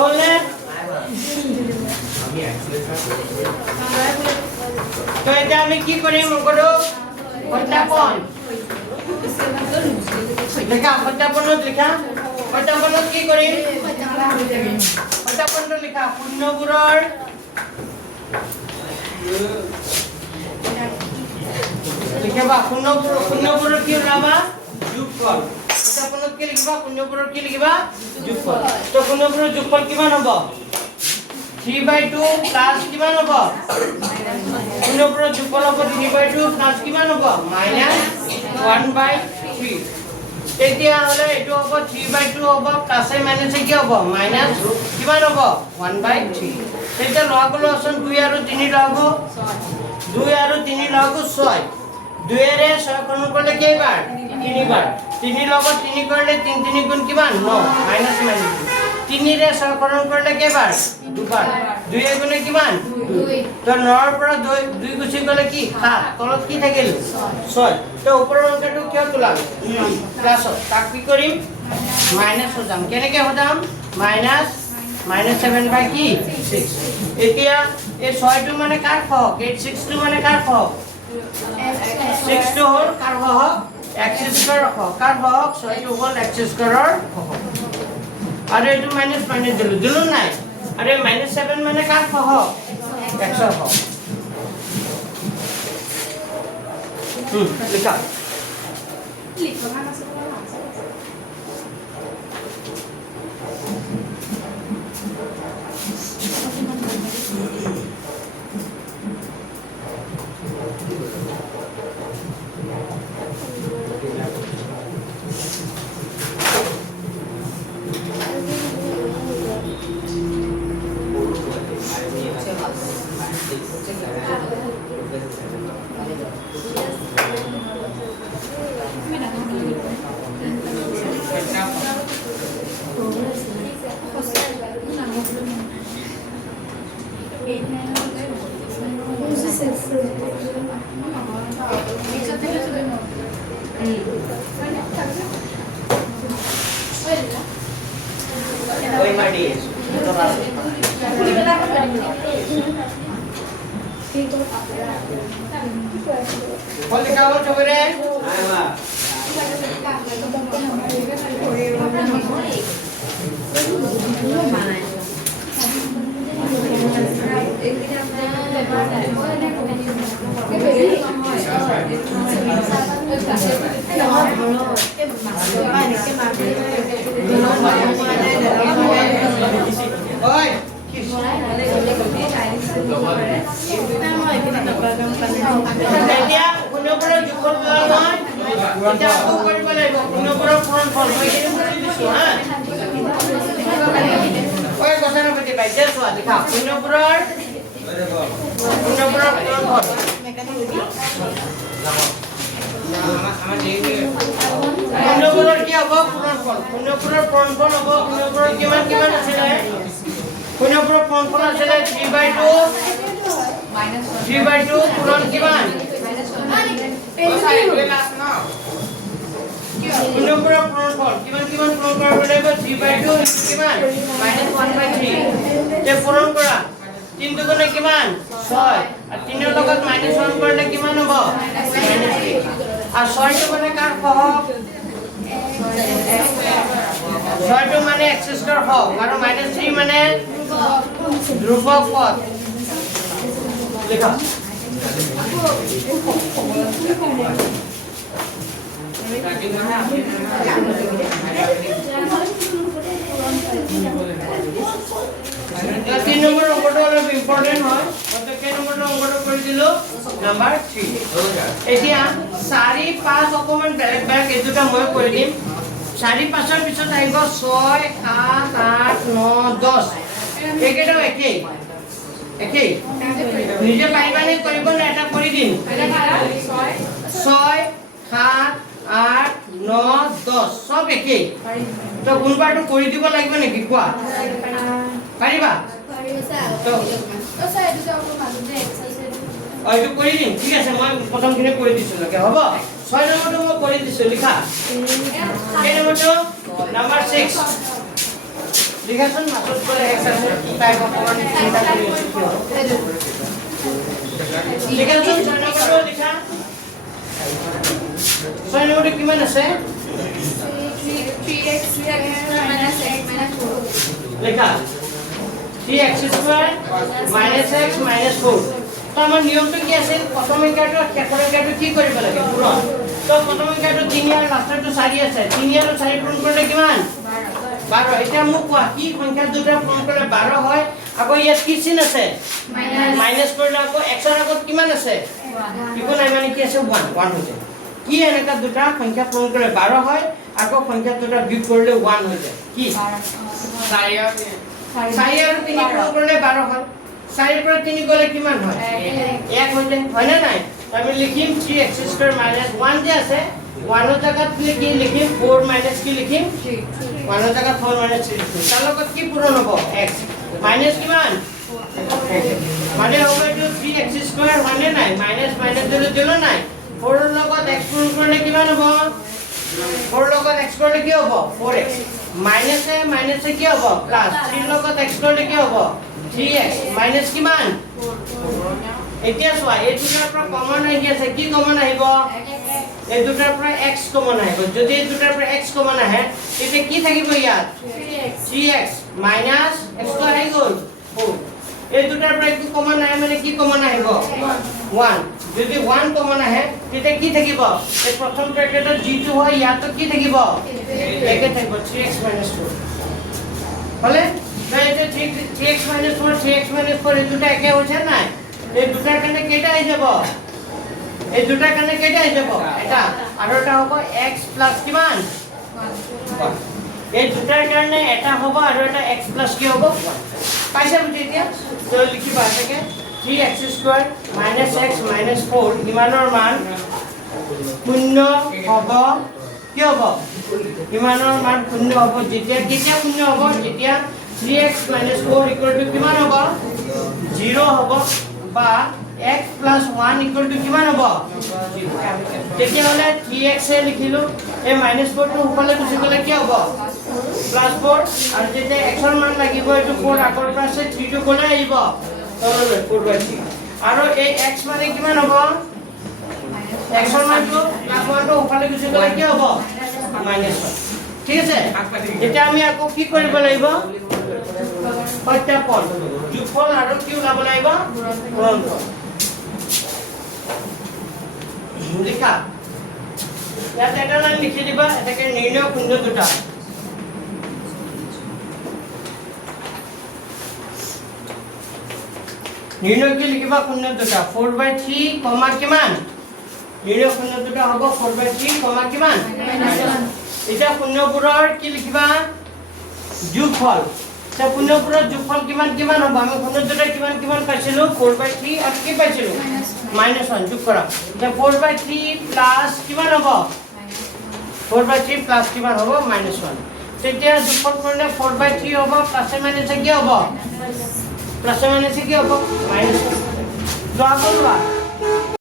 হলে তো এটা আমি কি কৰিম কৰো সত্যাপন লিখা সত্যাপনত লিখা সত্যাপনত কি কৰিম সত্যাপনটো লিখা শূন্যবোৰৰ লিখিবা শূন্যবোৰৰ কি ওলাবা যোগফল সত্যাপনত কি লিখিবা শূন্যবোৰৰ কি লিখিবা যোগফল তো শূন্যবোৰৰ যোগফল কিমান হ'ব 3/2 প্লাস কিমান হ'ব শূন্যবোৰৰ যোগফল হ'ব 3/2 প্লাস কিমান হ'ব -1/3 তেতিয়া হলে এটো হ'ব 3/2 হ'ব প্লাসে মাইনাসে কি হ'ব মাইনাস কিমান হ'ব 1/3 তেতিয়া লগাবলৈ অপচন 2 আৰু 3 লগাব 2 আৰু 3 লগাব 6 2 এৰে 6 গুণ কৰিলে কেইবাৰ 3 বাৰ 3 লগত 3 কৰিলে 3 3 গুণ কিমান 9 মাইনাস 3 ৰে 6 গুণ কৰিলে কেইবাৰ দুবাৰ 2 এ গুণে কিমান 2 তো 9 ৰ পৰা 2 গুছি গলে কি 7 তলত কি থাকিল 6 তো ওপৰৰ অংকটো কিয় তোলাম প্লাস তাক কি কৰিম মাইনাস হৈ যাম কেনেকে হদাম মাইনাস -7 বাই কি 6 এতিয়া এই 6 টো মানে কাৰ হক 86 টো মানে কাৰ হক 6 টো হল কাৰ হক x স্কয়াৰ হক কাৰ হক 6 টো হল x স্কয়াৰৰ হক আৰু এটো মাইনাস মাইনাস দিলু নাই আরে -7 মানে কার হক x হক লিখা ওই মাটি তো বাস বল লিখাও চবরে আইবা ওই এতিয়া কোনবোৰ যোগফল নহয় এটা আকৌ কৰিব লাগিব কোনবোৰ পূৰণফল মই এনে কৰি দিছো হা ওই কথা নকই বাইতে চোৱা দেখা কোনবোৰ পূৰণফল কোনবোৰ কি হ'ব পূৰণফল কোনবোৰ পূৰণফল হ'ব কোনবোৰ কিমান কিমান আছে কোনবোৰ পূৰণফল আছে 3/2 পূৰণ কিমান কোনবোৰ পূৰণফল কিমান কিমান পূৰণ কৰিব লাগিব 3/2 কিমান -1/3 তে পূৰণ কৰা 3 দুগুণে কিমান 6 আৰু 3 ৰ লগত -1 কৰিলে কিমান হ'ব -3 আর 6 টো মানে কার হক 6 টো মানে x স্কয়ার হক আর -3 মানে ধ্রুবক পদ লেখা তিন নম্বর অঙ্কটা হলো ইম্পর্টেন্ট হয় কত কে নম্বরটা অঙ্কটা করে দিলো নাম্বার 3 এতিয়া 4 5 অকমান বেলেগ বেলেগ এই দুটা মই কৰি দিম 4 5 ৰ পিছত আহিব 6 7 8 9 10 একেটাও একেই নিজে পাৰিবানে কৰিব না এটা কৰি দিম 6 7 8 9 10 সব একেই তো কোনবাৰটো কৰি দিব লাগিব নেকি কোৱা পাৰিবা তো স্যাৰ এটা তো মাজতে এক্সাৰসাইজ এইটো কৰি দিম ঠিক আছে মই প্ৰথমখিনি কৰি দিছো লগে হ'ব 6 নম্বৰটো মই কৰি দিছো লিখা এই নম্বৰটো নাম্বাৰ 6 3x লিখাচোন মাছত কৰে x আছে তাই অকমান চিন্তা কৰি আছো কি লিখাচোন 6 নম্বৰটো লিখা 6 নম্বৰটো কিমান আছে 3x minus x minus 4 লিখা 3x square minus x minus 4 তো আমাৰ নিয়মটো কি আছিল প্ৰথম সংখ্যাটো শেষৰ সংখ্যাটো কি কৰিব লাগে পূৰণ তো প্ৰথম সংখ্যাটো 3 আৰু লাষ্টৰটো 4 আছে 3 আৰু 4 পূৰণ কৰিলে কিমান 12 এতিয়া মোক কোৱা কি সংখ্যা দুটা পূৰণ কৰিলে 12 হয় আকৌ ইয়াত কি চিন আছে মাইনাস কৰিলে আকৌ x ৰ আগত কিমান আছে একো নাই মানে কি আছে 1 হৈছে কি এনেকা দুটা সংখ্যা পূৰণ কৰিলে 12 হয় আকৌ সংখ্যা দুটা বিয়োগ কৰিলে 1 হৈ যায় কি 4 আৰু 3 পূৰণ কৰিলে 12 হয় 4 পৰা 3 গলে কিমান হয় 1 হৈ যায় হয় না নাই আমি লিখিম 3x square minus 1 যে আছে 1 ৰ জায়গাত কি লিখিম 4 minus কি লিখিম 3 1 ৰ জায়গাত 4 minus 3 লিখিম তাৰ লগত কি পূৰণ হ'ব x minus কিমান মানে হ'ব এইটো 3x square মানে নাই minus minus দিলো নাই 4 ৰ লগত x পূৰণ কৰিলে কিমান হ'ব 4 ৰ লগত x কৰিলে কি হ'ব 4x minus এ কি হ'ব প্লাস 3 ৰ লগত x কৰিলে কি হ'ব 3x minus কিমান 4 এতিয়া চোৱা এই দুটাৰ পৰা কমন আহি আছে কি কমন আহিব এই দুটাৰ পৰা x কমন আহিব যদি এই দুটাৰ পৰা x কমন আহে তেতিয়া কি থাকিব ইয়াত 3x minus x তো আহি গ'ল 4 এই দুটাৰ পৰা কি কমন আহে মানে কি কমন আহিব 1 যদি 1 কমন আহে তেতিয়া কি থাকিব এই প্ৰথম ব্ৰেকেটত g2 হয় ইয়াত কি থাকিব একে থাকিব 3x minus 4 হলে তাই এটা 3x minus 4 3x minus 4 এই দুটা একে হৈছে নাই এই দুটাৰ কাৰণে কেইটা আহি যাব এই দুটাৰ কাৰণে কেইটা আহি যাব এটা আৰু এটা হ'ব x প্লাস কিমান 1 এই দুটাৰ কাৰণে এটা হ'ব আৰু এটা x প্লাস কি হ'ব 1 পাইছা বুজি এতিয়া তো লিখিবা এটাকে 3x square minus x minus 4 ইমানৰ মান 0 হ'ব কি হ'ব ইমানৰ মান 0 হ'ব যেতিয়া কেতিয়া 0 হ'ব যেতিয়া 3x minus 4 equal to কিমান হ'ব 0 হ'ব বা x plus 1 equal to কিমান হ'ব 0 তেতিয়া হলে 3x এ লিখিলো এই -4 টো উপলে গুছি গলে কি হ'ব +4 আৰু যেতিয়া x ৰ মান লাগিব এটো 4 আগৰ পৰা আছে 3 টো গলে আহিব তললৈ 4/3 আৰু এই x মানে কিমান হ'ব x ৰ মানটো +1 টো উপলে গুছি গলে কি হ'ব -1 ঠিক আছে এতিয়া আমি আকৌ কি কৰিব লাগিব সত্যাপন যোগফল আৰু কি ওলাব লাগিব গুণনফল লিখা ইয়াত এটা লাইন লিখি দিবা এটাকে নিৰ্ণয় শূন্য দুটা নিৰ্ণয় কি লিখিবা শূন্য দুটা 4/3 কমা কিমান নিৰ্ণয় শূন্য দুটা হ'ব 4/3 কমা কিমান এটা শূন্যবোৰৰ কি লিখিবা যোগফল তে শূন্যবোৰৰ যোগফল কিমান কিমান হ'ব আমি শূন্য দুটা কিমান কিমান পাইছিলো 4/3 আৰু কি পাইছিলো -1 যোগ কৰা তে 4/3 প্লাস কিমান হ'ব 4/3 প্লাস কিমান হ'ব -1 তেতিয়া যোগফল কৰিলে 4/3 হ'ব প্লাস মাইনাস কি হ'ব প্লাস মাইনাস কি হ'ব -1 যোৱা কৰবা